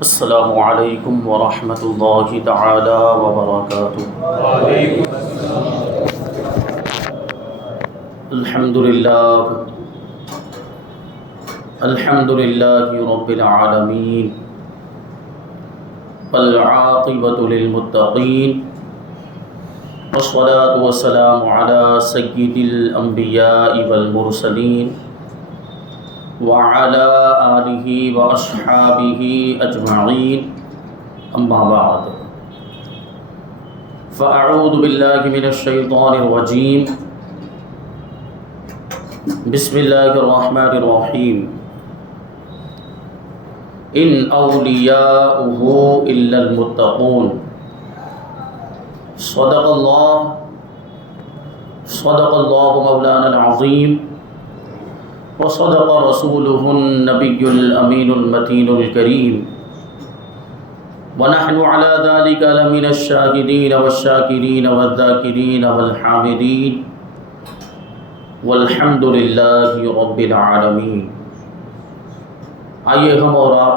السلام علیکم ورحمۃ اللہ تعالی وبرکاتہ۔ الحمد للہ رب العالمین، والعاقبۃ للمتقین، والصلاة والسلام علی سید الانبیاء والمرسلین وعلى آلہ واصحابہ اجمعین، اما بعد فاعوذ باللہ من الشیطان الرجیم، بسم اللہ الرحمن الرحیم۔ ان اولیاؤہ الا المتقون، صدق اللہ مولانا العظیم، وصدق رسولہ النبی الامین المتین الکریم، ونحن على ذلك لمن الشاہدین والشاکرین والذاکرین والحامدین، والحمد للہ رب العالمین۔ آئیے ہم اور آپ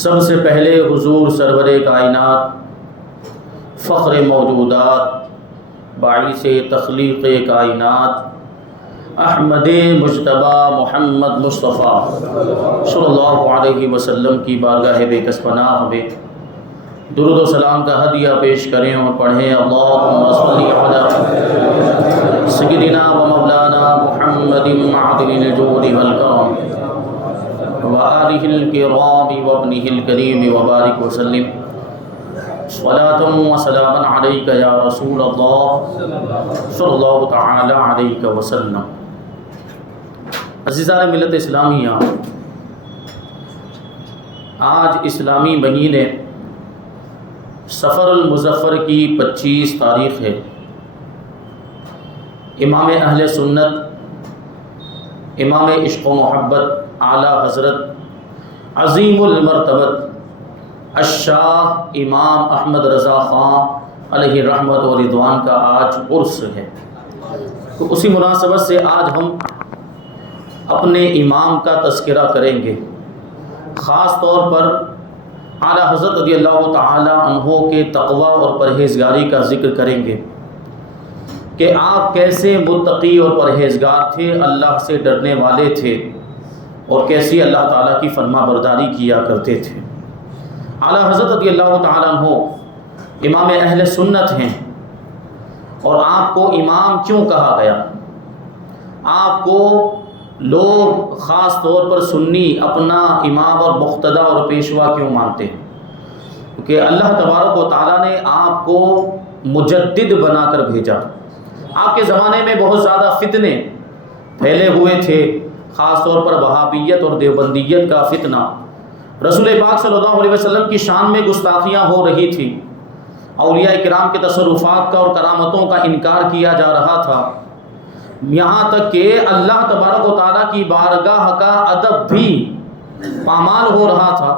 سب سے پہلے حضور سرور کائنات، فخر موجودات، باعث تخلیق کائنات، احمد مجتبی محمد مصطفیٰ صلی اللہ علیہ وسلم کی بارگاہ بے کس پناہ میں درود و سلام کا ہدیہ پیش کریں اور پڑھیں۔ اللہم صلی علی سیدنا و مولانا محمد معدن الجود والکرم وآلہ الکرام وابنہ الکریم وبارک وسلم، صلاۃ و سلاما علیک یا رسول اللہ صلی اللہ تعالی علیہ وسلم۔ عزیزان ملت اسلامیہ، آج اسلامی مہینے سفر المظفر کی 25 تاریخ ہے۔ امام اہل سنت، امام عشق و محبت، اعلیٰ حضرت عظیم المرتبت الشاہ امام احمد رضا خان علیہ رحمت و رضوان کا آج عرس ہے، تو اسی مناسبت سے آج ہم اپنے امام کا تذکرہ کریں گے، خاص طور پر اعلیٰ حضرت رضی اللہ تعالی عنہ کے تقوی اور پرہیزگاری کا ذکر کریں گے کہ آپ کیسے متقی اور پرہیزگار تھے، اللہ سے ڈرنے والے تھے، اور کیسی اللہ تعالیٰ کی فرما برداری کیا کرتے تھے۔ اعلیٰ حضرت رضی اللہ تعالی عنہ امام اہل سنت ہیں، اور آپ کو امام کیوں کہا گیا؟ آپ کو لوگ خاص طور پر سنی اپنا امام اور مقتدی اور پیشوا کیوں مانتے ہیں؟ کیونکہ اللہ تبارک و تعالیٰ نے آپ کو مجدد بنا کر بھیجا۔ آپ کے زمانے میں بہت زیادہ فتنے پھیلے ہوئے تھے، خاص طور پر وہابیت اور دیوبندیت کا فتنہ، رسول پاک صلی اللہ علیہ وسلم کی شان میں گستاخیاں ہو رہی تھی، اولیاء کرام کے تصرفات کا اور کرامتوں کا انکار کیا جا رہا تھا، یہاں تک کہ اللہ تبارک و تعالیٰ کی بارگاہ کا ادب بھی پامال ہو رہا تھا،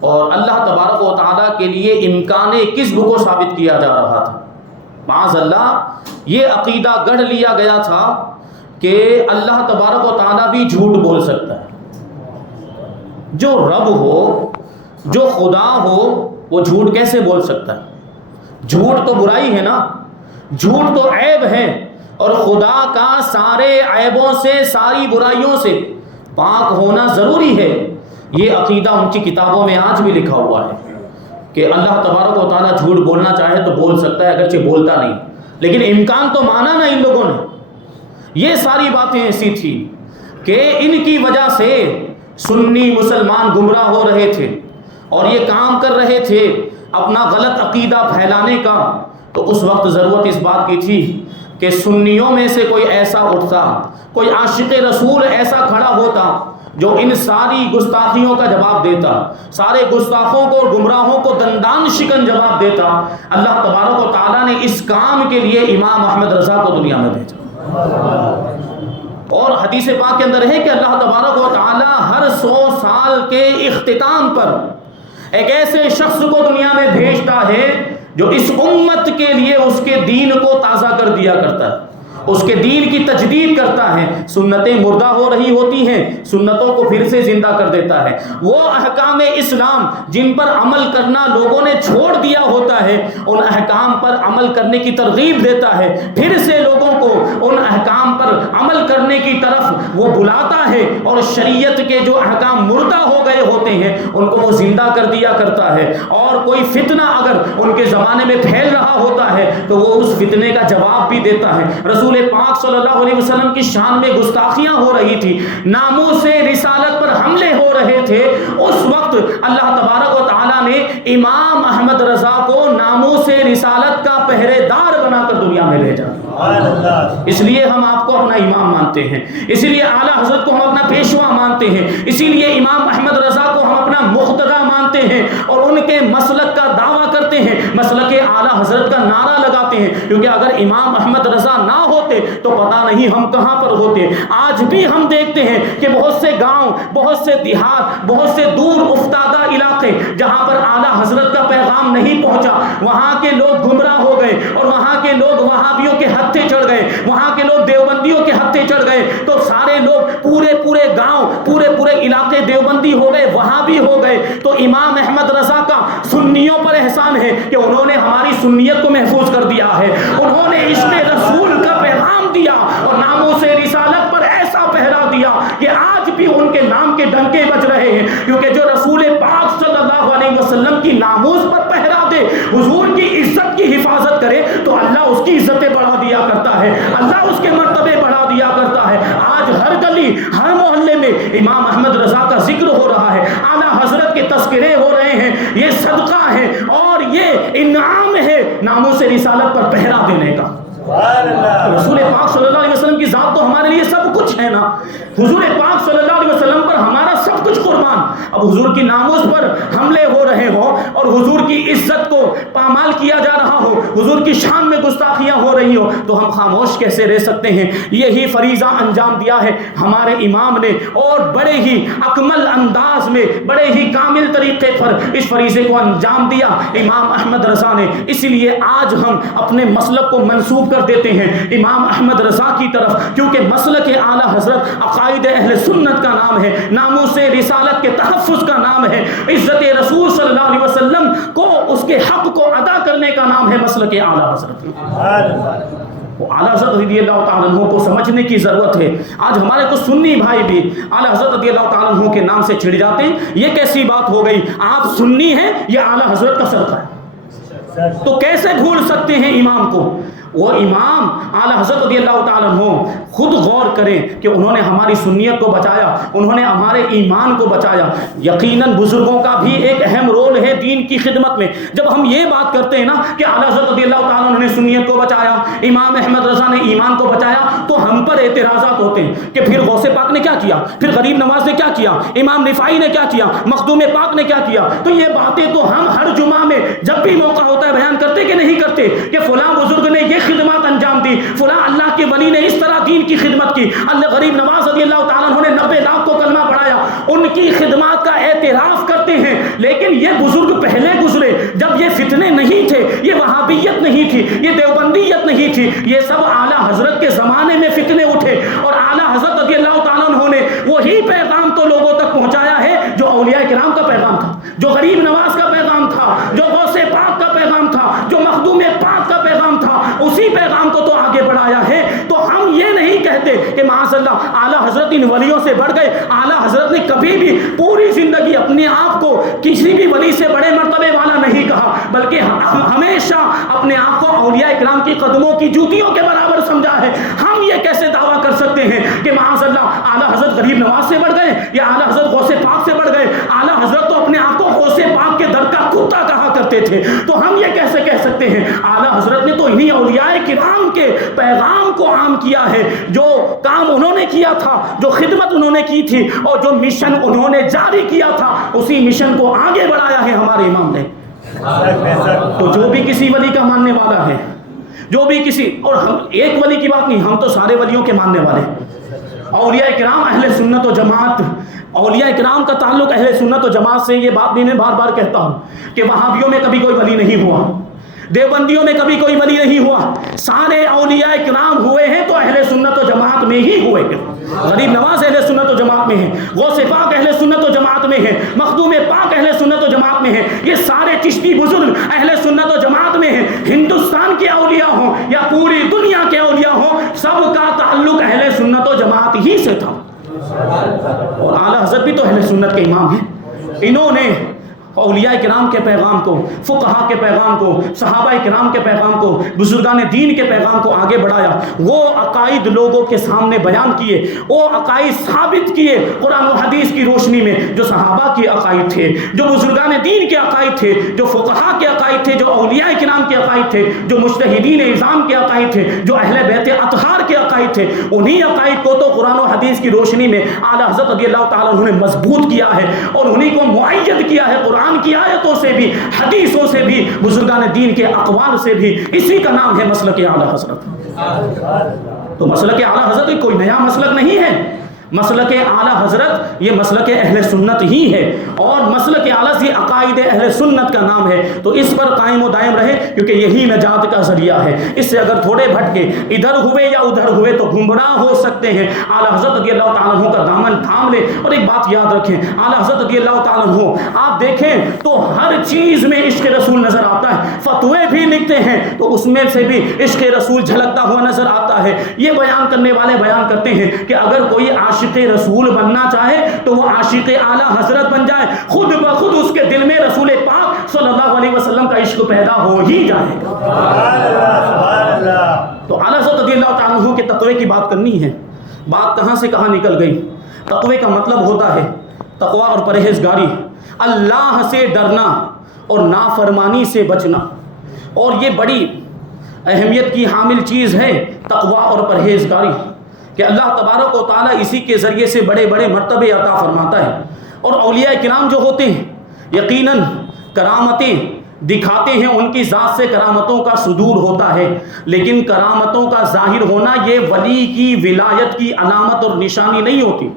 اور اللہ تبارک و تعالیٰ کے لیے امکان کذب کو ثابت کیا جا رہا تھا۔ معاذ اللہ یہ عقیدہ گڑھ لیا گیا تھا کہ اللہ تبارک و تعالیٰ بھی جھوٹ بول سکتا ہے، جو رب ہو، جو خدا ہو، وہ جھوٹ کیسے بول سکتا ہے؟ جھوٹ تو برائی ہے نا، جھوٹ تو عیب ہے، اور خدا کا سارے عیبوں سے، ساری برائیوں سے پاک ہونا ضروری ہے۔ یہ عقیدہ ان کی کتابوں میں آج بھی لکھا ہوا ہے کہ اللہ تبارک و تعالیٰ جھوٹ بولنا چاہے تو بول سکتا ہے، اگرچہ بولتا نہیں، لیکن امکان تو مانا نا ان لوگوں نے۔ یہ ساری باتیں ایسی تھی کہ ان کی وجہ سے سنی مسلمان گمراہ ہو رہے تھے، اور یہ کام کر رہے تھے اپنا غلط عقیدہ پھیلانے کا۔ تو اس وقت ضرورت اس بات کی تھی کہ سنیوں میں سے کوئی ایسا اٹھتا، کوئی عاشق رسول ایسا کھڑا ہوتا جو ان ساری گستاخیوں کا جواب دیتا، سارے گستاخوں کو اور گمراہوں کو دندان شکن جواب دیتا۔ اللہ تبارک و تعالیٰ نے اس کام کے لیے امام احمد رضا کو دنیا میں بھیجا، اور حدیث پاک کے اندر ہے کہ اللہ تبارک و تعالیٰ ہر 100 سال کے اختتام پر ایک ایسے شخص کو دنیا میں بھیجتا ہے جو اس امت کے لیے اس کے دین کو تازہ کر دیا کرتا ہے، اس کے دین کی تجدید کرتا ہے، سنتیں مردہ ہو رہی ہوتی ہیں، سنتوں کو پھر سے زندہ کر دیتا ہے۔ وہ احکام اسلام جن پر عمل کرنا لوگوں نے چھوڑ دیا ہوتا ہے، ان احکام پر عمل کرنے کی ترغیب دیتا ہے، پھر سے لوگوں کو ان احکام پر عمل کرنے کی طرف وہ بلاتا ہے، اور شریعت کے جو احکام مردہ ہو گئے ہوتے ہیں ان کو وہ زندہ کر دیا کرتا ہے۔ اور کوئی فتنہ اگر ان کے زمانے میں پھیل رہا ہوتا ہے تو وہ اس فتنے کا جواب بھی دیتا ہے۔ رسول پاک صلی اللہ علیہ وسلم کی شان میں گستاخیاں ہو رہی تھی، ناموس رسالت پر حملے ہو رہے تھے، اس وقت اللہ تبارک و تعالیٰ نے امام احمد رضا کو ناموس رسالت کا پہرے دار بنا کر دنیا میں بھیجا۔ اس لیے ہم آپ کو اپنا امام مانتے ہیں، اسی لیے اعلیٰ حضرت کو ہم اپنا پیشوا مانتے ہیں، اسی لیے امام احمد رضا کو ہم اپنا مقتدا مانتے ہیں اور ان کے مسلک کا دعویٰ کرتے ہیں، مسلک اعلیٰ حضرت کا نعرہ لگاتے ہیں، کیونکہ اگر امام احمد رضا نہ ہوتے تو پتہ نہیں ہم کہاں پر ہوتے۔ آج بھی ہم دیکھتے ہیں کہ بہت سے گاؤں، بہت سے دیہات، بہت سے دور افتادہ علاقے جہاں پر اعلیٰ حضرت کا پیغام نہیں پہنچا، وہاں کے لوگ گمراہ ہو گئے اور وہاں کے لوگ وہابیوں کے ہتھے چڑھ گئے، وہاں کے لوگ دیوبندیوں کے ہتھے چڑھ گئے، تو سارے لوگ پورے گاؤں، پورے علاقے دیوبندی ہو گئے، وہابی ہو گئے۔ تو امام احمد رضا کا سنیوں پر احسان ہے کہ انہوں نے ہماری سنیت کو محفوظ کر دیا ہے، انہوں نے عشق رسول کا پیغام دیا اور ناموس رسالت پر ایسا پہرا دیا کہ آج بھی ان کے نام کے ڈنکے بج رہے ہیں، کیونکہ جو رسول پاک صلی اللہ علیہ وسلم کی ناموس پر پہرا دے، حضور کی عزت کی حفاظت کرے، تو اللہ اس کی عزتیں بڑھا دیا کرتا ہے، اللہ اس کے مرتبے بڑھا دیا کرتا ہے۔ آج ہر گلی، ہر محلے میں امام احمد رضا کا ذکر ہو رہا ہے، اعلیٰ حضرت کے تذکرے ہو رہے ہیں، یہ صدقہ ہے اور یہ انعام ہے ناموس رسالت پر پہرا دینے کا۔ رسول پاک صلی اللہ علیہ وسلم کی ذات تو ہمارے لیے سب کچھ ہے نا، حضور پاک صلی اللہ علیہ وسلم پر ہمارا سب کچھ قربان، اب حضور کی ناموس پر حملے ہو رہے ہوں اور حضور کی عزت کو پامال کیا جا رہا ہو، حضور کی شان میں گستاخیاں ہو رہی ہو، تو ہم خاموش کیسے رہ سکتے ہیں؟ یہی فریضہ انجام دیا ہے ہمارے امام نے، اور بڑے ہی اکمل انداز میں، بڑے ہی کامل طریقے پر اس فریضے کو انجام دیا امام احمد رضا نے۔ اسی لیے آج ہم اپنے مسلک کو منسوب کر دیتے ہیں امام احمد رضا کی طرف، کیونکہ مسلک اعلیٰ حضرت عقائد اہل سنت کا نام ہے، ناموس رسالت کے تحفظ کا نام ہے، عزت رسول صلی اللہ علیہ وسلم کو اس کے حق کو ادا کرنے کا نام ہے مسلک اعلیٰ حضرت۔ وہ اعلیٰ حضرت رضی اللہ تعالیٰ عنہ کو سمجھنے کی ضرورت ہے۔ آج ہمارے کچھ سنی بھائی بھی اعلیٰ حضرت رضی اللہ تعالیٰ عنہ کے نام سے چھڑ جاتے ہیں، یہ کیسی بات ہو گئی؟ آپ سنی ہیں، یہ اعلیٰ حضرت کا صدقہ ہے، تو کیسے بھول سکتے ہیں امام کو؟ وہ امام اعلیٰ حضرت رضی اللہ تعالیٰ عنہ خود غور کریں کہ انہوں نے ہماری سنیت کو بچایا، انہوں نے ہمارے ایمان کو بچایا۔ یقیناً بزرگوں کا بھی ایک اہم رول ہے دین کی خدمت میں۔ جب ہم یہ بات کرتے ہیں نا کہ اعلیٰ حضرت رضی اللہ تعالیٰ عنہ نے سنیت کو بچایا، امام احمد رضا نے ایمان کو بچایا، تو ہم پر اعتراضات ہوتے ہیں کہ پھر غوث پاک نے کیا کیا، پھر غریب نواز نے کیا کیا، امام رفاعی نے کیا کیا، مخدوم پاک نے کیا کیا؟ تو یہ باتیں تو ہم ہر جمعہ میں جب بھی موقع ہوتا ہے بیان کرتے کہ نہیں کرتے، کہ فلاں بزرگ نے یہ خدمات انجام دی، فلاں اللہ کے ولی نے اس طرح دین کی خدمت کی، اللہ غریب نواز رضی اللہ تعالیٰ عنہ نے 90 لاکھ کو کلمہ پڑھایا، ان کی خدمات کا اعتراف کرتے ہیں۔ لیکن یہ بزرگ پہلے گزرے جب یہ فتنے نہیں تھے، یہ وہابیت نہیں تھی، یہ دیوبندیت نہیں تھی، یہ سب اعلیٰ حضرت کے زمانے میں فتنے اٹھے، اور اعلیٰ حضرت رضی اللہ تعالیٰ عنہ نے وہی پیغام تو لوگوں تک پہنچایا ہے جو اولیاء کرام کا پیغام تھا، جو غریب نواز کا پیغام تھا، جو غوث پاک کا پیغام تھا، جو مخدوم پاک کا پیغام تھا، اسی پیغام کو تو آگے بڑھایا ہے۔ تو ہم یہ نہیں کہتے کہ معاذ اللہ اعلیٰ حضرت ان ولیوں سے بڑھ گئے، اعلیٰ حضرت نے کبھی بھی پوری زندگی اپنے آپ کو کسی بھی ولی سے بڑے مرتبے والا نہیں کہا، بلکہ ہمیشہ اپنے آپ کو اولیاء اکرام کی قدموں کی جوتیوں کے برابر سمجھا ہے۔ ہم یہ کیسے دعویٰ کر سکتے ہیں کہ معاذ اللہ اعلیٰ حضرت غریب نواز سے بڑھ گئے یا اعلیٰ حضرت غوث پاک سے بڑھ گئے؟ اعلیٰ حضرت تو اپنے آپ کو غوث پاک کے در کا کتا کہا کرتے تھے، تو ہم یہ کیسے کہہ سکتے ہیں؟ اعلیٰ حضرت نے تو انہی اولیاء کرام کے پیغام کو عام کیا ہے، جو کام انہوں نے کیا تھا، جو خدمت انہوں نے کی تھی، اور جو مشن انہوں نے جاری کیا تھا، اسی مشن کو آگے بڑھایا ہے ہمارے امام نے۔ تو جو بھی کسی ولی کا ماننے والا ہے، جو بھی کسی، اور ہم ایک ولی کی بات نہیں، ہم تو سارے ولیوں کے ماننے والے ہیں۔ اولیاء کرام اہل سنت و جماعت، اولیاء کرام کا تعلق اہل سنت و جماعت سے، یہ بات بھی میں بار بار کہتا ہوں کہ وہابیوں میں کبھی کوئی ولی نہیں ہوا، دیوبندیوں میں کبھی کوئی ولی نہیں ہوا، سارے اولیاء کرام ہوئے ہیں تو اہل سنت و جماعت میں ہی ہوئے ہیں۔ غریب نواز اہل سنت و جماعت میں ہیں، غوث پاک اہل سنت و جماعت میں ہیں، مخدوم پاک اہل سنت و جماعت میں ہیں، یہ سارے چشتی بزرگ اہل سنت و جماعت میں ہیں۔ ہندوستان کے اولیاء ہوں یا پوری دنیا کے اولیاء ہوں، سب کا تعلق اہل سنت و جماعت ہی سے تھا۔ اور اعلیٰ حضرت بھی تو اہل سنت کے امام ہیں۔ انہوں نے اولیاء کرام کے پیغام کو، فقہا کے پیغام کو، صحابہ کرام کے پیغام کو، بزرگان دین کے پیغام کو آگے بڑھایا۔ وہ عقائد لوگوں کے سامنے بیان کیے، وہ عقائد ثابت کیے قرآن و حدیث کی روشنی میں، جو صحابہ کے عقائد تھے، جو بزرگان دین کے عقائد تھے، جو فقہا کے عقائد تھے، جو اولیاء کرام کے عقائد تھے، جو مجتہدین اعظام کے عقائد تھے، جو اہل بیت اطہار کے عقائد تھے۔ انہی عقائد کو تو قرآن و حدیث کی روشنی میں اعلیٰ حضرت رضی اللہ تعالیٰ عنہ نے مضبوط کیا ہے، اور انہی کو مؤید کیا ہے قرآن کی آیتوں سے بھی، حدیثوں سے بھی، بزرگان دین کے اقوال سے بھی۔ اسی کا نام ہے مسلک اعلیٰ حضرت۔ تو مسلک اعلیٰ حضرت کوئی نیا مسلک نہیں ہے، مسلک اعلیٰ حضرت یہ مسلک اہل سنت ہی ہے، اور مسلک اعلیٰ یہ عقائد اہل سنت کا نام ہے۔ تو اس پر قائم و دائم رہے، کیونکہ یہی نجات کا ذریعہ ہے۔ اس سے اگر تھوڑے بھٹکے، ادھر ہوئے یا ادھر ہوئے، تو گمراہ ہو سکتے ہیں۔ اعلیٰ حضرت رضی اللہ تعالیٰ عنہ کا دامن تھام لے۔ اور ایک بات یاد رکھیں، اعلیٰ حضرت رضی اللہ تعالیٰ عنہ آپ دیکھیں تو ہر چیز میں عشق رسول نظر آتا ہے۔ فتوے بھی لکھتے ہیں تو اس میں سے بھی عشق رسول جھلکتا ہوا نظر آتا ہے۔ یہ بیان کرنے والے بیان کرتے ہیں کہ اگر کوئی عاشق رسول بننا چاہے تو وہ عاشق اعلیٰ حضرت بن جائے، خود بخود اس کے دل میں رسول پاک صلی اللہ علیہ وسلم کا عشق پیدا ہو ہی جائے گا۔ تو اعلیٰ حضرت رضی اللہ تعالیٰ عنہ کے تقوی کی بات کرنی ہے۔ بات کہاں سے کہاں نکل گئی؟ تقوی کا مطلب ہوتا ہے تقوی اور پرہیزگاری، اللہ سے ڈرنا اور نافرمانی سے بچنا، اور یہ بڑی اہمیت کی حامل چیز ہے تقوی اور پرہیزگاری، کہ اللہ تبارک و تعالیٰ اسی کے ذریعے سے بڑے بڑے مرتبے عطا فرماتا ہے۔ اور اولیاء کرام جو ہوتے ہیں یقیناً کرامتیں دکھاتے ہیں، ان کی ذات سے کرامتوں کا صدور ہوتا ہے، لیکن کرامتوں کا ظاہر ہونا یہ ولی کی ولایت کی علامت اور نشانی نہیں ہوتی۔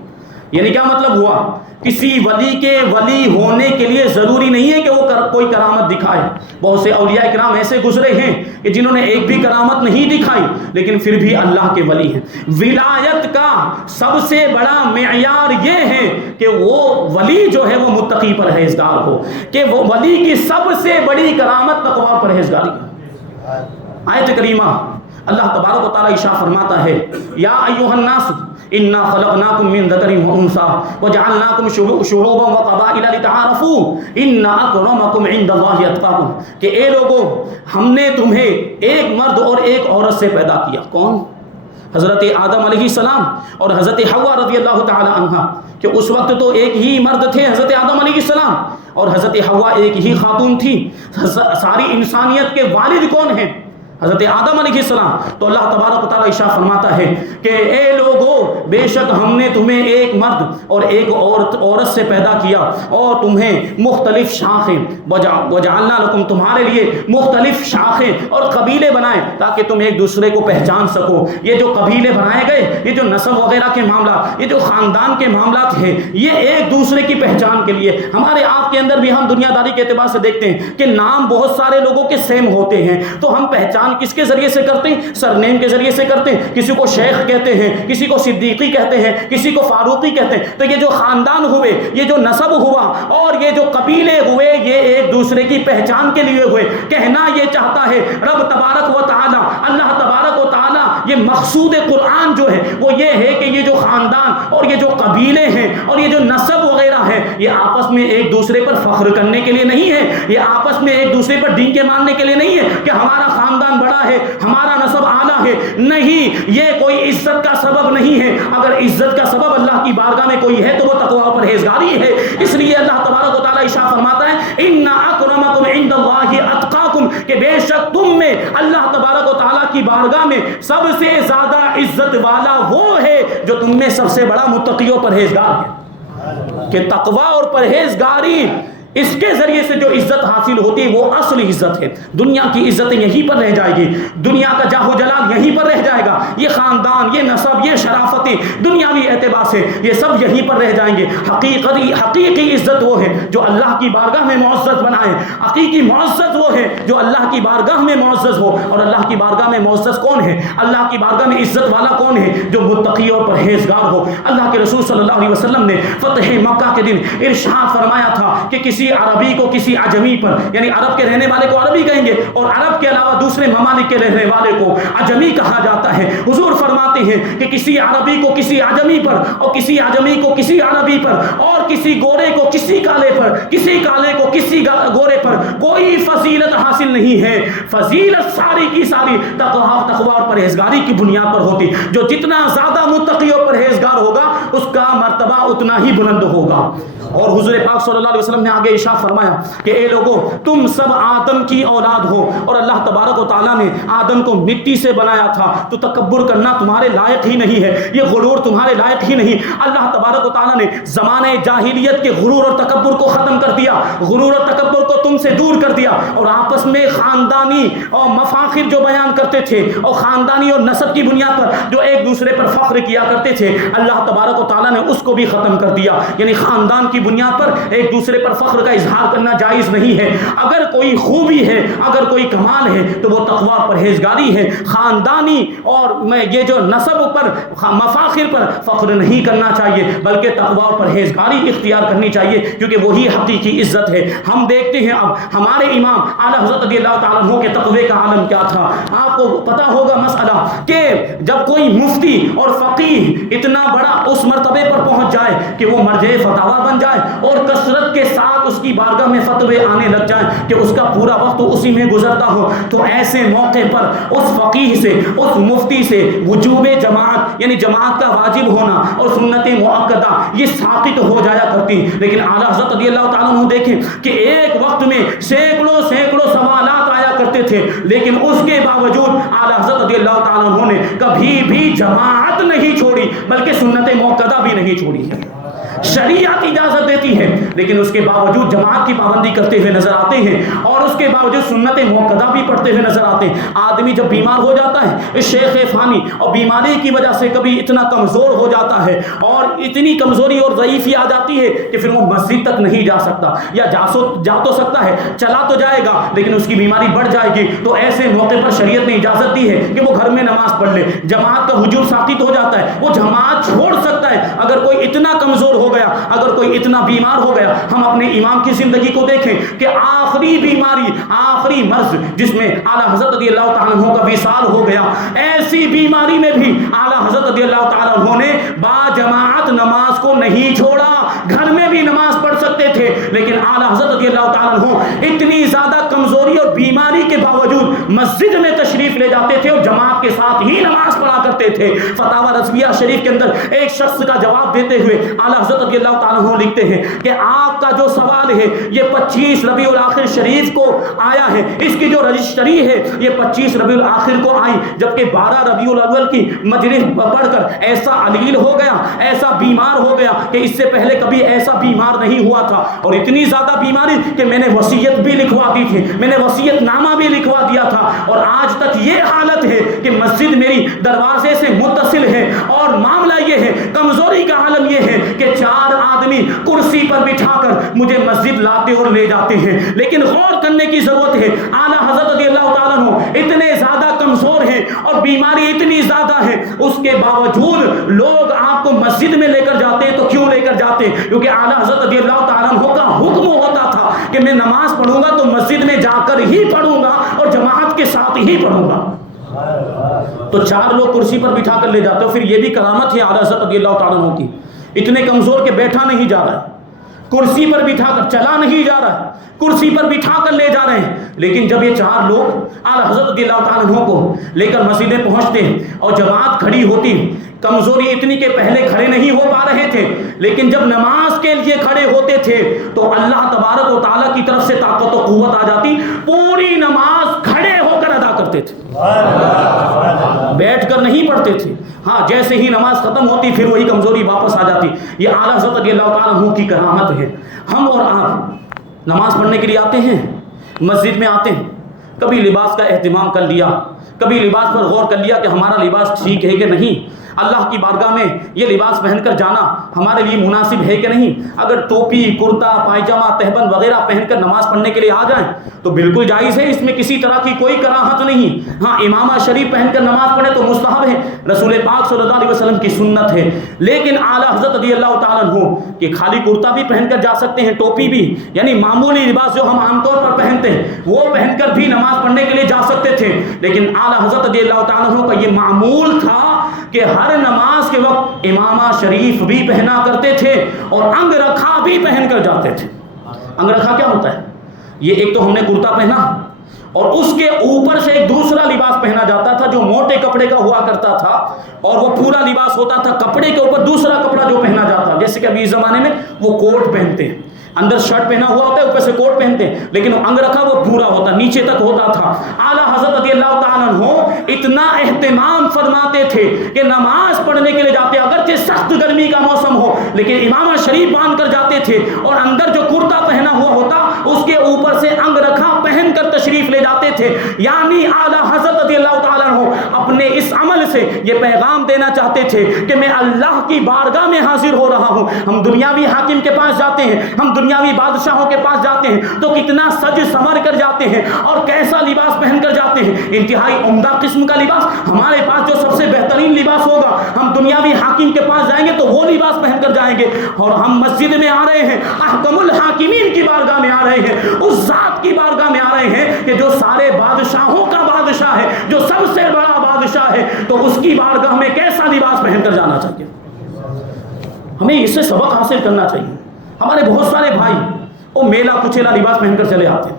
یعنی کیا مطلب ہوا؟ کسی ولی کے ولی ہونے کے لیے ضروری نہیں ہے کہ وہ کوئی کرامت دکھائے۔ بہت سے اولیاء کرام ایسے گزرے ہیں کہ جنہوں نے ایک بھی کرامت نہیں دکھائی لیکن پھر بھی اللہ کے ولی ہیں۔ ولایت کا سب سے بڑا معیار یہ ہے کہ وہ ولی جو ہے وہ متقی پرہیزگار ہو، کہ وہ ولی کی سب سے بڑی کرامت تقوی پرہیزگاری ہے۔ آیت کریمہ اللہ تبارک و تعالیٰ ارشاد فرماتا ہے، یا ایھا الناس انا خلقناکم من ذکر و انثی وجعلناکم شعوبا وقبائل لتعارفوا ان اکرمکم عند اللہ اتقاکم، کہ اے لوگو ہم نے تمہیں ایک مرد اور ایک عورت سے پیدا کیا۔ کون؟ حضرت آدم علیہ السلام اور حضرت حوا رضی اللہ تعالی عنہا، کہ اس وقت تو ایک ہی مرد تھے حضرت آدم علیہ السلام، اور حضرت حوا ایک ہی خاتون تھی۔ ساری انسانیت کے والد کون ہیں؟ حضرت آدم علیہ السلام۔ تو اللہ تبارک و تعالیٰ ارشاد فرماتا ہے کہ اے لوگو بے شک ہم نے تمہیں ایک مرد اور ایک عورت سے پیدا کیا، اور تمہیں مختلف شاخیں وجعلنا لکم، تمہارے لیے مختلف شاخیں اور قبیلے بنائے تاکہ تم ایک دوسرے کو پہچان سکو۔ یہ جو قبیلے بنائے گئے، یہ جو نسب وغیرہ کے معاملات، یہ جو خاندان کے معاملات ہیں، یہ ایک دوسرے کی پہچان کے لیے۔ ہمارے آپ کے اندر بھی ہم دنیا داری کے اعتبار سے دیکھتے ہیں کہ نام بہت سارے لوگوں کے سیم ہوتے ہیں، تو ہم پہچان کس کے ذریعے سے کرتے ہیں؟ سرنیم کے ذریعے سے کرتے ہیں۔ کسی کو شیخ کہتے ہیں، کسی کو صدیقی کہتے ہیں، کسی کو فاروقی کہتے ہیں۔ تو یہ جو خاندان ہوئے، یہ جو نسب ہوا اور یہ جو قبیلے ہوئے، یہ ایک دوسرے کی پہچان کے لیے ہوئے۔ کہنا یہ چاہتا ہے رب تبارک و تعالی، اللہ تبارک و تعالی، یہ مقصود قرآن جو ہے وہ یہ ہے کہ یہ جو خاندان اور یہ جو قبیلے ہیں اور یہ جو نسب وغیرہ ہے، یہ آپس میں ایک دوسرے پر فخر کرنے کے لیے نہیں ہے، یہ آپس میں ایک دوسرے پر ڈینکے مارنے کے لیے نہیں ہے کہ ہمارا خاندان بڑا ہے، ہمارا نسب اعلیٰ ہے۔ نہیں، یہ کوئی عزت کا سبب نہیں ہے۔ اگر عزت کا سبب اللہ کی بارگاہ میں کوئی ہے تو وہ تقوی و پرہیزگاری ہے۔ اس لیے اللہ تبارک و تعالیٰ ارشاد فرماتا ہے ان اکرمکم عند اللہ اتقاکم، کہ بے شک تم میں اللہ تبارک و تعالیٰ کی بارگاہ میں سب سے زیادہ عزت والا وہ ہے جو تم میں سب سے بڑا متقی و پرہیزگار ہے۔ کہ تقوی اور پرہیزگاری اس کے ذریعے سے جو عزت حاصل ہوتی ہے وہ اصل عزت ہے. دنیا کی عزتیں یہیں پر رہ جائے گی, دنیا کا جاہ و جلال یہیں پر رہ جائے گا, یہ خاندان, یہ نسب, یہ شرافتیں دنیاوی اعتبار سے یہ سب یہیں پر رہ جائیں گے. حقیقی عزت وہ ہے جو اللہ کی بارگاہ میں معزز بنائے. حقیقی معزز وہ ہے جو اللہ کی بارگاہ میں معزز ہو. اور اللہ کی بارگاہ میں معزز کون ہے؟ اللہ کی بارگاہ میں عزت والا کون ہے؟ جو متقی اور پرہیزگار ہو. اللہ کے رسول صلی اللہ علیہ وسلم نے فتح مکہ کے دن ارشاد فرمایا تھا کہ کسی عربی کو کسی عجمی پر, یعنی عرب کے رہنے والے کو عربی کہیں گے اور عرب کے علاوہ دوسرے ممالک کے رہنے والے کو عجمی کہا جاتا ہے. حضور فرماتے ہیں کہ کسی عربی کو کسی عجمی پر, اور کسی عجمی کو کسی عربی پر, اور کسی گورے کو کسی کالے پر, کسی کالے کو کسی گورے پر کوئی فضیلت حاصل نہیں ہے. فضیلت ساری کی ساری تقوی اور پرہیزگاری کی بنیاد پر ہوتی. جو جتنا زیادہ متقی اور پرہیزگار ہوگا اس کا مرتبہ اتنا ہی بلند ہوگا. اور حضور پاک صلی اللہ علیہ وسلم نے آگے ارشاد فرمایا کہ اے لوگو, تم سب آدم کی اولاد ہو اور اللہ تبارک و تعالیٰ نے آدم کو مٹی سے بنایا تھا, تو تکبر کرنا تمہارے لائق ہی نہیں ہے, یہ غرور تمہارے لائق ہی نہیں. اللہ تبارک و تعالیٰ نے زمانے جاہلیت کے غرور اور تکبر کو ختم کر دیا, غرور اور تکبر کو تم سے دور کر دیا, اور آپس میں خاندانی اور مفاخر جو بیان کرتے تھے اور خاندانی اور نسب کی بنیاد پر جو ایک دوسرے پر فخر کیا کرتے تھے, اللہ تبارک و تعالیٰ نے اس کو بھی ختم کر دیا. یعنی خاندان کی بنیاد پر ایک دوسرے پر فخر کا اظہار کرنا جائز نہیں ہے. اگر کوئی خوبی ہے, اگر کوئی کمال ہے تو وہ تقوی پرہیزگاری ہے. خاندانی اور یہ جو نسب پر مفاخر پر فخر نہیں کرنا چاہیے, بلکہ تقوی اور پرہیزگاری اختیار کرنی چاہیے, کیونکہ وہی حقیقی عزت ہے. ہم دیکھتے ہیں اب ہمارے امام اعلیٰ حضرت رضی اللہ تعالیٰ عنہ کے تقوی کا عالم کیا تھا. آپ کو پتا ہوگا مسئلہ کہ جب کوئی مفتی اور فقیہ اتنا بڑا اس مرتبے پر پہنچ جائے کہ وہ مرجع فتاوی بن جائے اور کثرت کے ساتھ اس کی بارگاہ میں فتوے آنے لگ جائیں کہ اس کا پورا وقت اسی میں گزرتا ہو, تو ایسے موقع پر اس فقیہ سے, اس مفتی سے وجوب جماعت, یعنی جماعت کا واجب ہونا اور سنت مؤکدہ یہ ثابت ہو جایا کرتی. لیکن اعلیٰ حضرت رضی اللہ تعالیٰ عنہ دیکھیں کہ ایک وقت میں سینکڑوں سوالات آیا کرتے تھے, لیکن اس کے باوجود اعلیٰ حضرت رضی اللہ تعالیٰ عنہ نے کبھی بھی جماعت نہیں چھوڑی, بلکہ سنت مؤکدہ بھی نہیں چھوڑی ہے. شریعت اجازت دیتی ہے لیکن اس کے باوجود جماعت کی پابندی کرتے ہوئے نظر آتے ہیں, اور اس کے باوجود سنت مؤکدہ بھی پڑھتے ہوئے نظر آتے ہیں. آدمی جب بیمار ہو جاتا ہے, شیخ فانی اور بیماری کی وجہ سے کبھی اتنا کمزور ہو جاتا ہے اور اتنی کمزوری اور ضعیفی آ جاتی ہے کہ پھر وہ مسجد تک نہیں جا سکتا, یا جا تو سکتا ہے, چلا تو جائے گا لیکن اس کی بیماری بڑھ جائے گی. تو ایسے موقع پر شریعت نے اجازت دی ہے کہ وہ گھر میں نماز پڑھ لے. جماعت کا حضور ثابت ہو جاتا ہے, وہ جماعت چھوڑ سکتا ہے. اگر کوئی اتنا کمزور ہو گیا, اگر کوئی اتنا بیمار ہو گیا, ہم اپنے امام کی زندگی کو دیکھیں کہ آخری بیماری, آخری مرض جس میں اعلیٰ حضرت رضی اللہ تعالیٰ عنہ کا وصال ہو گیا, ایسی بیماری میں بھی اعلیٰ حضرت رضی اللہ تعالیٰ عنہ نے با جماعت نماز کو نہیں چھوڑا. گھر میں بھی نماز پڑھ سکتے تھے, لیکن اعلیٰ حضرت رضی اللہ تعالیٰ عنہ اتنی زیادہ کمزوری اور بیماری کے باوجود مسجد میں تشریف لے جاتے تھے اور جماعت کے ساتھ ہی نماز پڑھا کرتے تھے. فتاوی رضویہ شریف کے اندر ایک شخص کا جواب دیتے ہوئے اعلیٰ حضرت رضی اللہ تعالیٰ عنہ لکھتے ہیں کہ آپ کا جو سوال ہے یہ 25 ربیع الاخر شریف کو آیا ہے, اس کی جو رجسٹری ہے یہ 25 ربیع الاخر کو آئی, جبکہ 12 ربیع الاول کی مجلس پڑھ کر ایسا علیل ہو گیا, ایسا بیمار ہو گیا کہ اس سے پہلے کبھی ایسا بیمار نہیں ہوا تھا. اور اتنی زیادہ بیماری کہ میں نے وصیت بھی لکھوا دی تھی, میں نے وصیت نامہ بھی لکھوا دیا تھا, اور آج تک یہ حالت ہے کہ مسجد میری دروازے سے متصل ہے. اور معاملہ یہ ہے, کمزوری کا عالم یہ ہے کہ 4 آدمی کرسی پر بٹھا کر مجھے مسجد لاتے اور لے جاتے ہیں. لیکن غور کرنے کی ضرورت ہے, اعلیٰ حضرت رضی اللہ تعالیٰ عنہ اتنے زیادہ کمزور ہیں اور بیماری اتنی زیادہ ہے, اس کے باوجود لوگ آپ کو مسجد میں لے کر جاتے ہیں. تو کیوں لے کر جاتے ہیں؟ کیونکہ اعلیٰ حضرت رضی اللہ تعالیٰ عنہ کا حکم ہوتا تھا کہ میں نماز پڑھوں گا تو مسجد میں جا کر ہی پڑھوں گا اور جماعت کے ساتھ ہی پڑھوں گا. تو 4 لوگ کرسی پر بٹھا کر لے جاتے ہو. پھر یہ بھی کرامت ہے اعلیٰ حضرت رضی اللہ تعالیٰ عنہ کی, اتنے کمزور کہ بیٹھا نہیں جا رہا ہے, کرسی پر بٹھا کر چلا نہیں جا رہا ہے, کرسی پر بٹھا کر لے جا رہے ہیں. لیکن جب یہ 4 لوگ اعلیٰ حضرت رضی اللہ تعالیٰ عنہ کو لے کر مسجد میں پہنچتے ہیں اور جماعت کھڑی ہوتی, کمزوری اتنی کہ پہلے کھڑے نہیں ہو پا رہے تھے, لیکن جب نماز کے لیے کھڑے ہوتے تھے تو اللہ تبارک و تعالیٰ کی طرف سے طاقت و قوت آ جاتی, پوری نماز کھڑے ہو کر ادا کرتے تھے, بیٹھ کر نہیں پڑھتے تھے. ہاں, جیسے ہی نماز ختم ہوتی پھر وہی کمزوری واپس آ جاتی. یہ اعلیٰ حضرت رضی اللہ تعالیٰ عنہ کی کرامت ہے. ہم اور آپ نماز پڑھنے کے لیے آتے ہیں، مسجد میں آتے ہیں، کبھی لباس کا اہتمام کر لیا، کبھی لباس پر غور کر لیا کہ ہمارا لباس ٹھیک ہے کہ نہیں، اللہ کی بارگاہ میں یہ لباس پہن کر جانا ہمارے لیے مناسب ہے کہ نہیں۔ اگر ٹوپی، کرتا، پائجامہ، تہبند وغیرہ پہن کر نماز پڑھنے کے لیے آ جائیں تو بالکل جائز ہے، اس میں کسی طرح کی کوئی کراہت نہیں۔ ہاں، امامہ شریف پہن کر نماز پڑھیں تو مستحب ہے، رسول پاک صلی اللہ علیہ وسلم کی سنت ہے۔ لیکن اعلیٰ حضرت رضی اللہ تعالیٰ عنہ کہ خالی کرتا بھی پہن کر جا سکتے ہیں، ٹوپی بھی، یعنی معمولی لباس جو ہم عام طور پر پہنتے ہیں وہ پہن کر بھی نماز پڑھنے کے لیے جا سکتے تھے، لیکن اعلیٰ حضرت رضی اللہ تعالیٰ عنہ کا یہ معمول تھا کہ ہر نماز کے وقت امامہ شریف بھی پہنا کرتے تھے اور انگ رکھا بھی پہن کر جاتے تھے۔ انگ رکھا کیا ہوتا ہے؟ یہ ایک تو ہم نے کرتا پہنا اور اس کے اوپر سے ایک دوسرا لباس پہنا جاتا تھا جو موٹے کپڑے کا ہوا کرتا تھا، اور وہ پورا لباس ہوتا تھا، کپڑے کے اوپر دوسرا کپڑا جو پہنا جاتا، جیسے کہ ابھی اس زمانے میں وہ کوٹ پہنتے ہیں، اندر شرٹ پہنا ہوا ہوتا ہے، اوپر سے کوٹ پہنتے ہیں، لیکن انگ رکھا وہ پورا ہوتا، نیچے تک ہوتا تھا۔ اعلیٰ حضرت رضی اللہ تعالیٰ عنہ اتنا اہتمام فرماتے تھے کہ نماز پڑھنے کے لیے جاتے، اگرچہ سخت گرمی کا موسم ہو لیکن امامہ شریف باندھ کر جاتے تھے، اور اندر جو کرتا پہنا ہوا ہوتا اس کے اوپر سے انگ رکھا پہن کر تشریف لے جاتے تھے۔ یعنی اعلیٰ حضرت رضی اللہ تعالیٰ عنہ اپنے اس عمل سے یہ پیغام دینا چاہتے تھے کہ میں اللہ کی بارگاہ میں حاضر ہو رہا ہوں۔ ہم دنیاوی حاکم کے پاس جاتے ہیں، ہم دنیاوی بادشاہوں کے پاس جاتے ہیں تو کتنا سج سنور کر جاتے ہیں اور کیسا لباس پہن کر جاتے ہیں، انتہائی عمدہ قسم کا لباس۔ ہمارے پاس جو سب سے بہترین لباس ہوگا، ہم دنیاوی حاکم کے پاس جائیں گے تو وہ لباس پہن کر جائیں گے، اور ہم مسجد میں آ رہے ہیں، احکم الحاکمین کی بارگاہ میں آ رہے ہیں، اس ذات کی بارگاہ میں آ رہے ہیں کہ جو سارے بادشاہوں کا بادشاہ ہے، جو سب سے بڑا بادشاہ ہے، تو اس کی بارگاہ میں کیسا لباس پہن کر جانا چاہیے۔ ہمیں اس سے سبق حاصل کرنا چاہیے۔ ہمارے بہت سارے بھائی وہ میلا کچیلا لباس پہن کر چلے آتے ہیں،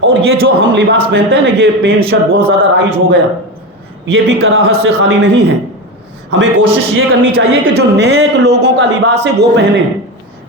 اور یہ جو ہم لباس پہنتے ہیں نا، یہ پینٹ شرٹ بہت زیادہ رائج ہو گیا، یہ بھی کراہت سے خالی نہیں ہے۔ ہمیں کوشش یہ کرنی چاہیے کہ جو نیک لوگوں کا لباس ہے وہ پہنے،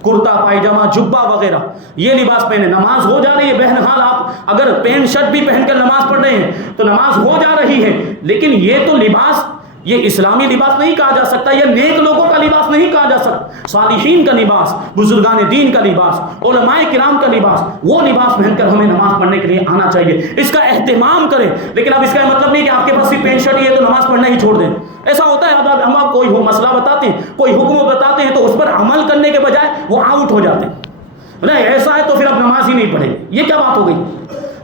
کرتا پائجامہ جبہ وغیرہ یہ لباس پہنے۔ نماز ہو جا رہی ہے، بہرحال آپ اگر پینٹ شرٹ بھی پہن کر نماز پڑھ رہے ہیں تو نماز ہو جا رہی ہے، لیکن یہ تو لباس، یہ اسلامی لباس نہیں کہا جا سکتا، یہ نیک لوگوں کا لباس نہیں کہا جا سکتا۔ صالحین کا لباس، بزرگان دین کا لباس، علماء کرام کا لباس، وہ لباس پہن کر ہمیں نماز پڑھنے کے لیے آنا چاہیے، اس کا اہتمام کریں۔ لیکن اب اس کا مطلب نہیں کہ آپ کے پاس صرف پینٹ شرٹ ہی ہے تو نماز پڑھنا ہی چھوڑ دیں۔ ایسا ہوتا ہے ہم آپ کوئی مسئلہ بتاتے ہیں، کوئی حکم بتاتے ہیں تو اس پر عمل کرنے کے بجائے وہ آؤٹ ہو جاتے ہیں، نہیں ایسا ہے تو پھر اب نماز ہی نہیں پڑھیں گے۔ یہ کیا بات ہو گئی؟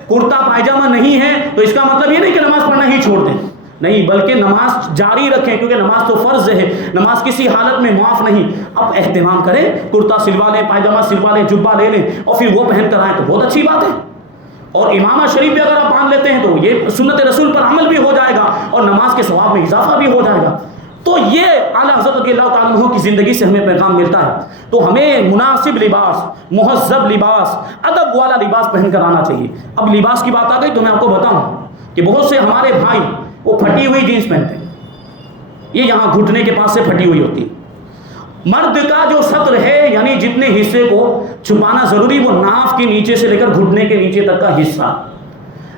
کرتا پائجامہ نہیں ہے تو اس کا مطلب یہ نہیں کہ نماز پڑھنا ہی چھوڑ دیں، نہیں، بلکہ نماز جاری رکھیں، کیونکہ نماز تو فرض ہے، نماز کسی حالت میں معاف نہیں۔ اب اہتمام کریں، کرتا سلوا لیں، پائجامہ سلوا لیں، جبہ لے لیں اور پھر وہ پہن کر آئیں تو بہت اچھی بات ہے۔ اور امامہ شریف بھی اگر آپ باندھ لیتے ہیں تو یہ سنت رسول پر عمل بھی ہو جائے گا اور نماز کے ثواب میں اضافہ بھی ہو جائے گا۔ تو یہ اعلیٰ حضرت رضی اللہ تعالیٰ عنہ کی زندگی سے ہمیں پیغام ملتا ہے، تو ہمیں مناسب لباس، مہذب لباس، ادب والا لباس پہن کر آنا چاہیے۔ اب لباس کی بات آ گئی تو میں آپ کو بتاؤں کہ بہت سے ہمارے بھائی وہ پھٹی ہوئی جینس پہنتے ہیں، یہ یہاں گھٹنے کے پاس سے پھٹی ہوئی ہوتی ہے۔ مرد کا جو سطر ہے، یعنی جتنے حصے کو چھپانا ضروری، وہ ناف کے نیچے سے لے کر گھٹنے کے نیچے تک کا حصہ،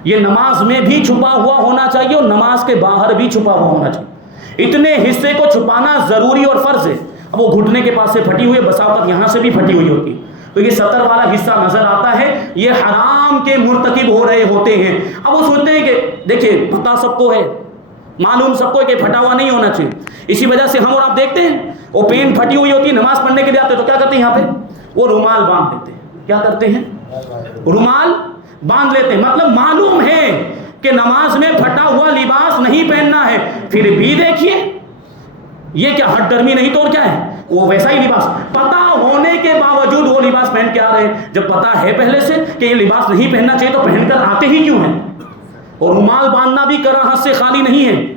یہ نماز میں بھی چھپا ہوا ہونا چاہیے اور نماز کے باہر بھی چھپا ہوا ہونا چاہیے۔ اتنے حصے کو چھپانا ضروری اور فرض ہے۔ اب وہ گھٹنے کے پاس سے پھٹی ہوئی ہے، بساوت یہاں سے بھی پھٹی ہوئی ہوتی ہے، تو یہ سطر والا حصہ نظر آتا ہے، یہ حرام کے مرتکب ہو رہے ہوتے ہیں۔ اب وہ سوچتے ہیں کہ دیکھیں پتہ سب کو ہے، معلوم سب کو کہ پھٹا ہوا نہیں ہونا چاہیے، اسی وجہ سے ہم اور آپ دیکھتے ہیں وہ پین پھٹی ہوئی ہوتی ہے، نماز پڑھنے کے لیے آتے تو کیا کرتے ہیں، یہاں پہ وہ رومال باندھ لیتے ہیں۔ کیا کرتے ہیں؟ رومال باندھ لیتے ہیں، مطلب معلوم ہے کہ نماز میں پھٹا ہوا لباس نہیں پہننا ہے، پھر بھی دیکھیے یہ کیا ہٹ ڈرمی نہیں تو اور کیا ہے، وہ ویسا ہی لباس، پتہ ہونے کے باوجود وہ لباس پہن کے آ رہے ہیں۔ جب پتہ ہے پہلے سے کہ یہ لباس نہیں پہننا چاہیے تو پہن کر آتے ہی کیوں ہیں؟ اور رومال باندھنا بھی کراہت سے خالی نہیں ہے،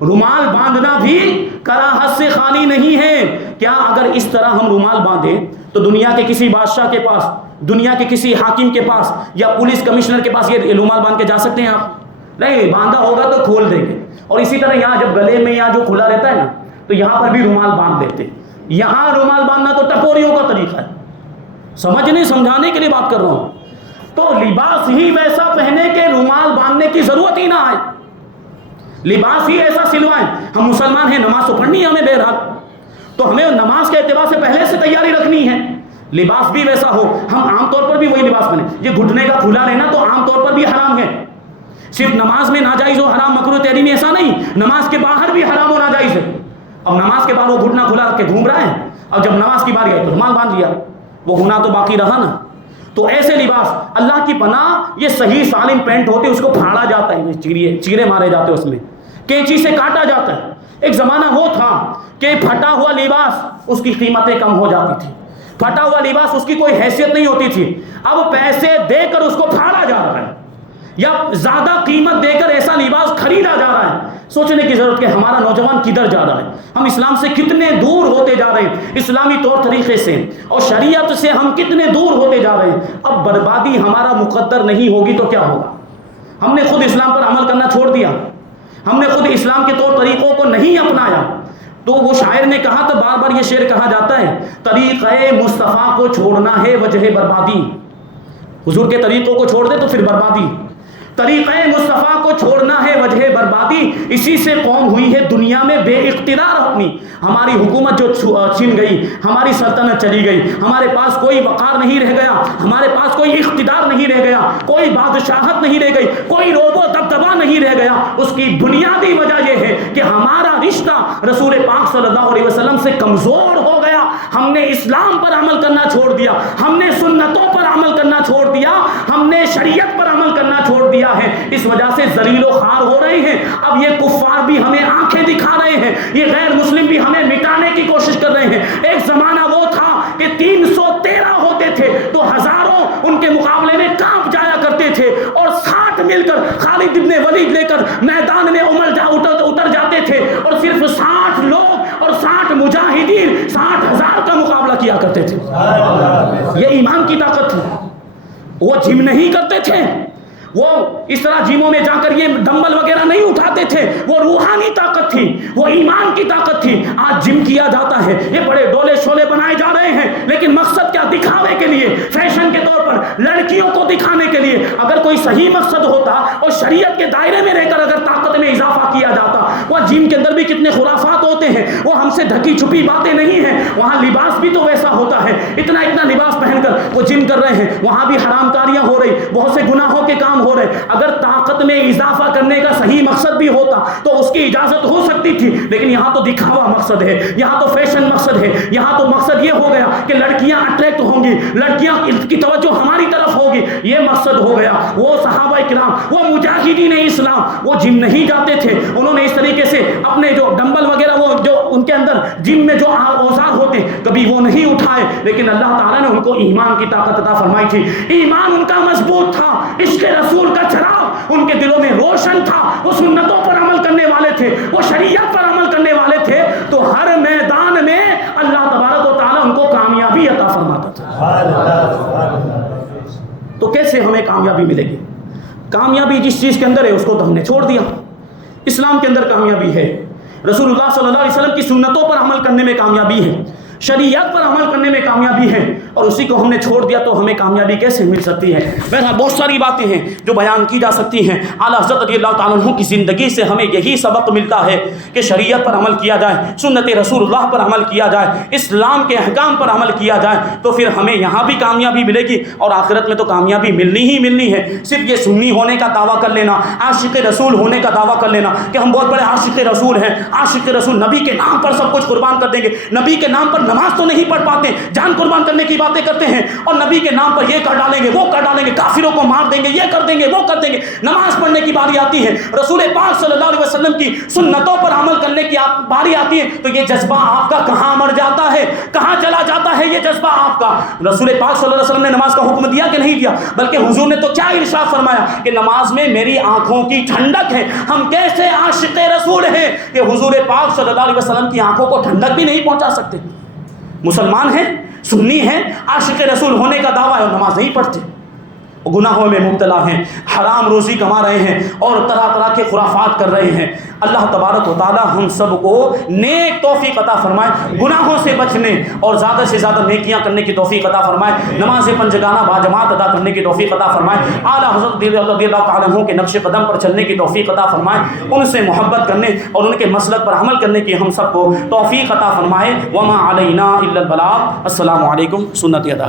رومال باندھنا بھی کراہت سے خالی نہیں ہے۔ کیا اگر اس طرح ہم رومال باندھیں تو دنیا کے کسی بادشاہ کے پاس، دنیا کے کسی حاکم کے پاس یا پولیس کمشنر کے پاس یہ رومال باندھ کے جا سکتے ہیں آپ؟ نہیں، باندھا ہوگا تو کھول دیں گے۔ اور اسی طرح یہاں جب گلے میں یہاں جو کھلا رہتا ہے نا تو یہاں پر بھی رومال باندھ دیتے ہیں۔ یہاں رومال باندھنا تو ٹپوریوں کا طریقہ ہے، سمجھنے سمجھانے کے لیے بات کر رہا ہوں۔ تو لباس ہی ویسا پہنے کہ رومال باندھنے کی ضرورت ہی نہ آئے، لباس ہی ایسا سلوائیں۔ ہم مسلمان ہیں، نماز تو پڑھنی ہے ہمیں بہرحال، تو ہمیں نماز کے اعتبار سے پہلے سے تیاری رکھنی ہے، لباس بھی ویسا ہو. ہم عام طور پر بھی وہی لباس پہنے. یہ گھٹنے کا کھلا رہنا تو عام طور پر بھی حرام ہے. صرف نماز میں ناجائز و حرام مکروہ تحریمی ایسا نہیں, نماز کے باہر بھی حرام و ناجائز ہے. اب نماز کے بعد وہ گھٹنا کھلا رکھ کے گھوم رہا ہے, اور جب نماز کی باری آئی تو رومال باندھ لیا, وہ گناہ تو باقی رہا نا. تو ایسے لباس اللہ کی پناہ, یہ صحیح سالم پینٹ ہوتے اس کو پھاڑا جاتا ہے, چیرے مارے جاتے اس میں, کینچی سے کاٹا جاتا ہے. ایک زمانہ وہ تھا کہ پھٹا ہوا لباس اس کی قیمتیں کم ہو جاتی تھی, پھٹا ہوا لباس اس کی کوئی حیثیت نہیں ہوتی تھی. اب پیسے دے کر اس کو پھاڑا جا رہا ہے, یا زیادہ قیمت دے کر ایسا لباس خریدا جا رہا ہے. سوچنے کی ضرورت کہ ہمارا نوجوان کدھر جا رہا ہے, ہم اسلام سے کتنے دور ہوتے جا رہے ہیں, اسلامی طور طریقے سے اور شریعت سے ہم کتنے دور ہوتے جا رہے ہیں. اب بربادی ہمارا مقدر نہیں ہوگی تو کیا ہوگا؟ ہم نے خود اسلام پر عمل کرنا چھوڑ دیا, ہم نے خود اسلام کے طور طریقوں کو نہیں اپنایا. تو وہ شاعر نے کہا, تو بار بار یہ شعر کہا جاتا ہے, طریقہ مصطفیٰ کو چھوڑنا ہے وجہ بربادی. حضور کے طریقوں کو چھوڑ دے تو پھر بربادی. طریقہ مصطفیٰ کو چھوڑنا ہے وجہ بربادی, اسی سے قوم ہوئی ہے دنیا میں بے اقتدار اپنی. ہماری حکومت جو چھن گئی, ہماری سلطنت چلی گئی, ہمارے پاس کوئی وقار نہیں رہ گیا, ہمارے پاس کوئی اقتدار نہیں رہ گیا, کوئی بادشاہت نہیں رہ گئی, کوئی روب و دبدبہ نہیں رہ گیا. اس کی بنیادی وجہ یہ ہے کہ ہمارا رشتہ رسول پاک صلی اللہ علیہ وسلم سے کمزور ہو گیا. ہم نے اسلام پر عمل کرنا چھوڑ دیا, ہم نے سنتوں پر عمل کرنا چھوڑ دیا, ہم نے شریعت پر عمل کرنا چھوڑ دیا ہے. اس وجہ سے ذلیل و خوار ہو رہے ہیں. اب یہ کفار بھی ہمیں آنکھیں دکھا رہے ہیں, یہ غیر مسلم بھی ہمیں مٹانے کی کوشش کر رہے ہیں. ایک زمانہ وہ تھا کہ 313 ہوتے تھے تو ہزاروں ان کے مقابلے میں کانپ جایا کرتے تھے, اور 60 مل کر خالد ابن ولید لے کر میدان میں اتر جاتے تھے, اور صرف 60 لوگ اور 60 مجاہدین 60,000 کا مقابلہ کیا کرتے تھے. یہ ایمان کی طاقت تھی. وہ جم نہیں کرتے تھے, وہ اس طرح جیموں میں جا کر یہ ڈمبل وغیرہ نہیں اٹھاتے تھے, وہ روحانی طاقت تھی, وہ ایمان کی طاقت تھی. آج جم کیا جاتا ہے, یہ بڑے ڈولے شولے بنائے جا رہے ہیں, لیکن مقصد کیا؟ دکھاوے کے لیے, فیشن کے طور پر, لڑکیوں کو دکھانے کے لیے. اگر کوئی صحیح مقصد ہوتا اور شریعت کے دائرے میں رہ کر اگر طاقت میں اضافہ کیا جاتا, وہ جم کے اندر بھی کتنے خرافات ہوتے ہیں, وہ ہم سے ڈھکی چھپی باتیں نہیں ہیں. وہاں لباس بھی تو ویسا ہوتا ہے, اتنا لباس پہن کر وہ جم کر رہے ہیں, وہاں بھی حرام کاریاں ہو رہی, بہت سے گناہوں کے کام ہو رہے. اگر طاقت میں اضافہ کرنے کا صحیح مقصد بھی ہوتا تو اس کی اجازت ہو سکتی تھی, لیکن یہاں تو دکھاوا مقصد ہے, یہاں تو فیشن مقصد ہے, یہاں تو مقصد یہ ہو گیا کہ لڑکیاں اٹریکٹ ہوں گی, لڑکیاں کی توجہ ہماری طرف ہوگی, یہ مقصد ہو گیا. وہ صحابہ کرام, وہ مجاہدین اسلام, وہ جم نہیں جاتے تھے, انہوں نے اس طریقے سے اپنے جو ڈمبل وغیرہ, وہ جو ان کے اندر جم میں جو اوزار ہوتے کبھی وہ نہیں اٹھائے, لیکن اللہ تعالیٰ نے ان کو ایمان کی طاقت عطا فرمائی تھی. ایمان ان کا مضبوط تھا, عشق رسول کا چراغ ان کے دلوں میں روشن تھا, وہ سنتوں پر عمل کرنے والے تھے, وہ شریعت پر عمل کرنے والے تھے. تو ہر میدان میں اللہ تبارک و تعالیٰ ان کو کامیابی عطا فرماتا تھا. تو کیسے ہمیں کامیابی ملے گی؟ کامیابی جس چیز کے اندر ہے اس کو تو ہم نے چھوڑ دیا. اسلام کے اندر کامیابی ہے, رسول اللہ صلی اللہ علیہ وسلم کی سنتوں پر عمل کرنے میں کامیابی ہے, شریعت پر عمل کرنے میں کامیابی ہے, اور اسی کو ہم نے چھوڑ دیا تو ہمیں کامیابی کیسے مل سکتی ہے؟ بہرحال بہت ساری باتیں ہیں جو بیان کی جا سکتی ہیں. اعلیٰ حضرت رضی اللہ تعالیٰ عنہ کی زندگی سے ہمیں یہی سبق ملتا ہے کہ شریعت پر عمل کیا جائے, سنت رسول اللہ پر عمل کیا جائے, اسلام کے احکام پر عمل کیا جائے, تو پھر ہمیں یہاں بھی کامیابی ملے گی اور آخرت میں تو کامیابی ملنی ہی ملنی ہے. صرف یہ سنی ہونے کا دعویٰ کر لینا, عاشق رسول ہونے کا دعویٰ کر لینا کہ ہم بہت بڑے عاشق رسول ہیں, عاشق رسول نبی کے نام پر سب کچھ قربان کر دیں گے, نبی کے نام پر نماز تو نہیں پڑھ پاتے, جان قربان کرنے کی باتیں کرتے ہیں, اور نبی کے نام پر یہ کر ڈالیں گے, وہ کر ڈالیں گے, کافروں کو مار دیں گے, یہ کر دیں گے, وہ کر دیں گے. نماز پڑھنے کی باری آتی ہے, رسول پاک صلی اللہ علیہ وسلم کی سنتوں پر عمل کرنے کی باری آتی ہے, تو یہ جذبہ آپ کا کہاں مر جاتا ہے, کہاں چلا جاتا ہے یہ جذبہ آپ کا؟ رسول پاک صلی اللہ علیہ وسلم نے نماز کا حکم دیا کہ نہیں دیا؟ بلکہ حضور نے تو کیا ارشاد فرمایا کہ نماز میں میری آنکھوں کی ٹھنڈک ہے. ہم کیسے عاشق رسول ہیں کہ حضور پاک صلی اللہ علیہ وسلم کی آنکھوں کو ٹھنڈک بھی نہیں پہنچا سکتے؟ مسلمان ہیں, سنی ہیں, عاشق رسول ہونے کا دعویٰ ہے اور نماز نہیں پڑھتے. گناہوں میں مبتلا ہیں، حرام روزی کما رہے ہیں اور طرح طرح کے خرافات کر رہے ہیں، اللہ تبارک و تعالی ہم سب کو نیک توفیق عطا فرمائے، گناہوں سے بچنے اور زیادہ سے زیادہ نیکیاں کرنے کی توفیق عطا فرمائے، نماز پنجگانہ باجماعت ادا کرنے کی توفیق عطا فرمائے، اعلیٰ حضرت رضی اللہ تعالیٰ عنہ کے نقش قدم پر چلنے کی توفیق عطا فرمائے، ان سے محبت کرنے اور ان کے مسلک پر عمل کرنے کی ہم سب کو توفیق عطا فرمائے۔ وما علینا الا البلاغ۔ السلام علیکم، سنت ادا